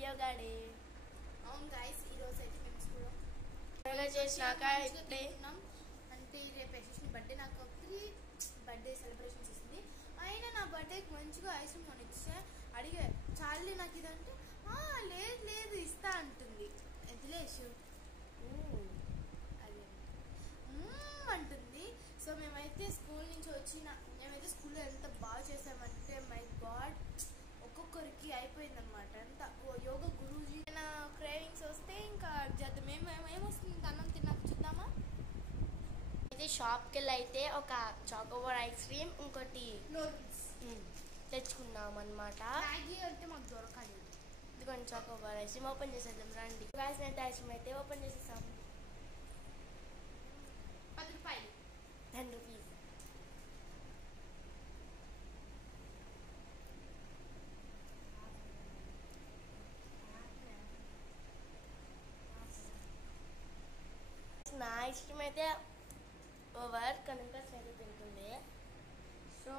Leo గాడి. అవును guys, ఈరోజు అయితే మేము స్కూల్లో చేసినాక ఇప్పుడే అంటే రేపు యశస్వి బర్త్డే. నాకు 3 బర్త్డే సెలబ్రేషన్స్ ఇస్తుంది. అయినా నా బర్త్డేకి మంచిగా ఐస్ క్రీమ్ కొని ఇస్తే అడిగే చాలే నాకు ఇదంటే లేదు లేదు ఇస్తా అంటుంది. వదిలేసు అది అంటుంది. సో మేమైతే స్కూల్ నుంచి మేమైతే స్కూల్లో ఎంత బాగా చేసామంటే మై గాడ్, ఒక్కొక్కరికి అయిపోయిందనమాట. అంతా యోగా గురూజీ నా క్రేవింగ్స్ వస్తే ఇంకా చేద్దాం. ఏమొస్తుంది అన్నం తిన్నాక చూద్దామా. అయితే షాప్కి వెళ్ళి అయితే ఒక చాకోబార్ ఐస్ క్రీమ్ ఇంకోటి తెచ్చుకున్నాం అనమాట. మ్యాగీ అంటే మాకు దొరకాలి. ఇదిగోండి చాకోబార్ ఐస్ క్రీమ్ ఓపెన్ చేసేద్దాం రండి. గాయస్ అంటే ఐస్ క్రీమ్ అయితే ఓపెన్ చేసేసాం. 10 రూపాయలు, 10 రూపీస్. నా ఐస్ క్రీమ్ అయితే ఓవర్ కనుక స్నేహితులు తింటుంది. సో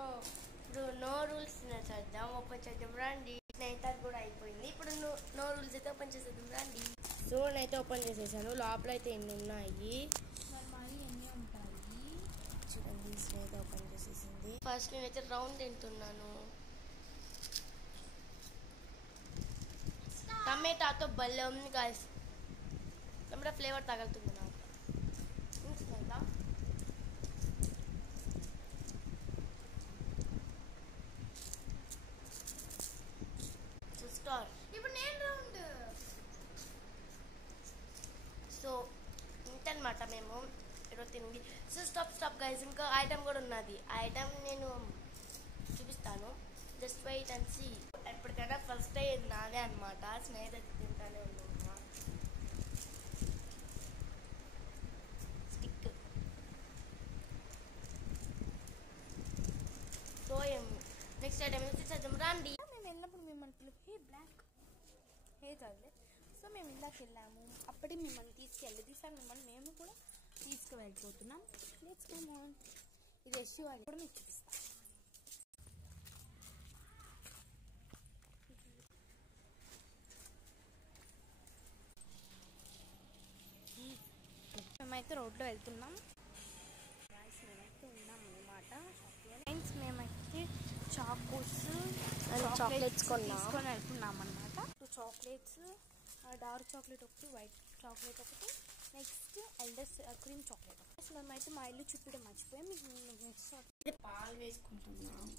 ఇప్పుడు నో రూల్స్ చేద్దాం, ఓపెన్ చేద్దాం రండి. స్నేహితులు కూడా అయిపోయింది. ఇప్పుడు నో రూల్స్ అయితే ఓపెన్ చేసేద్దాం రండి. సో నేనైతే ఓపెన్ చేసేసాను. లోపల అయితే ఎన్ని ఉన్నాయి ఎన్ని ఉంటాయి చూడండి. స్నేహితులు ఓపెన్ చేసేసింది. ఫస్ట్ నేనైతే రౌండ్ తింటున్నాను. టమాటాతో భలే ఉంది గాయస్. టమాటా ఫ్లేవర్ తగులుతుంది నాకు. ఇప్పుడు నేను రౌండ్. సో ఇంతనమాట మేము ఈరోజు తింది. సో స్టాప్ గైస్, ఇంకా ఐటమ్ కూడా ఉన్నది. ఆ ఐటమ్ నేను చూపిస్తాను. Just wait and see. ఎప్పటికైనా ఫస్ట్ అయ్యేది నాదే అనమాట. స్నేహితులు తింటానే ఉన్నాను. స్టిక్. సో నెక్స్ట్ ఐటమ్ చేద్దాం రండి. మేము వెళ్ళినప్పుడు మిమ్మల్ని బ్లాక్ కాదులే. సో మేము ఇందాక వెళ్ళాము, అప్పటికి మిమ్మల్ని తీసుకెళ్ళి మేము కూడా తీసుకువెళ్ళిపోతున్నాం. Let's come on. ఇది యశు అని కూడా మీకు చూపిస్తాం. మేమైతే రోడ్లో వెళ్తున్నాం. మేమైతే ఉన్నాం అన్నమాట. మేమైతే చాక్లెట్స్ తీసుకొని వెళ్తున్నాం అన్నమాట. 2 చాక్లెట్స్, డార్క్ చాక్లెట్ ఒకటి, వైట్ చాక్లెట్ ఒకటి, నెక్స్ట్ ఎల్డర్స్ క్రీమ్ చాక్లెట్ ఒకటి. మేమైతే మా ఇల్లు చూపించడం మర్చిపోయాం. మీకు నెక్స్ట్ పాలు వేసుకుంటున్నాం.